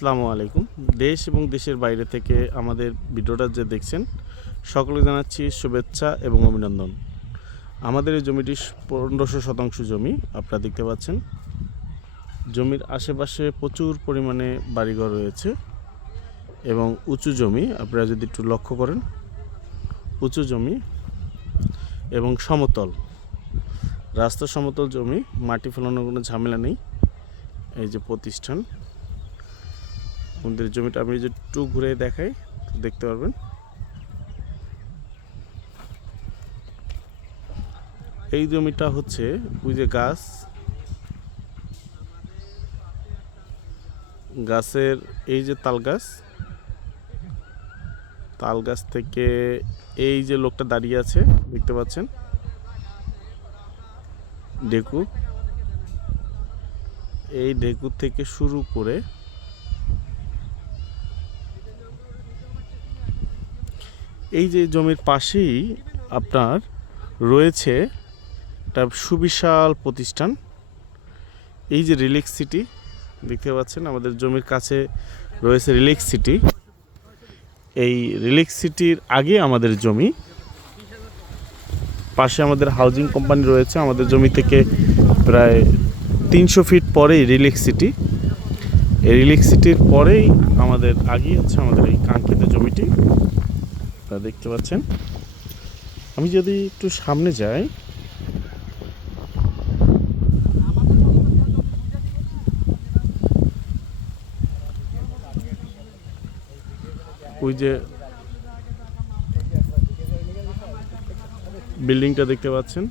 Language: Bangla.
আসসালামু আলাইকুম। দেশ এবং দেশের বাইরে থেকে আমাদের ভিডিওটা যে দেখছেন সকলে জানাচ্ছি শুভেচ্ছা এবং অভিনন্দন। আমাদের এই জমিটি 1500 শতাংশ জমি আপনারা দেখতে পাচ্ছেন। জমির আশেপাশে প্রচুর পরিমাণে বাড়িঘর রয়েছে এবং উঁচু জমি আপনারা যদি একটু লক্ষ্য করেন, উঁচু জমি এবং সমতল রাস্তা, সমতল জমি, মাটি ফেলানোর কোনো ঝামেলা নেই। এই যে প্রতিষ্ঠান, আমাদের জমিটা আমি যে একটু ঘুরে দেখাই দেখতে পারবেন। এই জমিটা হচ্ছে ওই যে গাছের এই যে তাল গাছ থেকে এই যে লোকটা দাঁড়িয়ে আছে দেখতে পাচ্ছেন, ঢেকু, এই ঢেকু থেকে শুরু করে এই যে জমির পাশেই আপনার রয়েছে একটা সুবিশাল প্রতিষ্ঠান। এই যে রিল্যাক্স সিটি দেখতে পাচ্ছেন, আমাদের জমির কাছে রয়েছে রিল্যাক্স সিটি। এই রিল্যাক্স সিটির আগে আমাদের জমি, পাশে আমাদের হাউজিং কোম্পানি রয়েছে। আমাদের জমি থেকে প্রায় 300 ফিট পরেই রিল্যাক্স সিটি। এই রিল্যাক্স সিটির পরেই আমাদের আগেই হচ্ছে আমাদের এই কাঙ্ক্ষিত জমিটি দেখতে পাচ্ছেন। আমি যদি একটু সামনে যাই, ওই যে বিল্ডিংটা দেখতে পাচ্ছেন,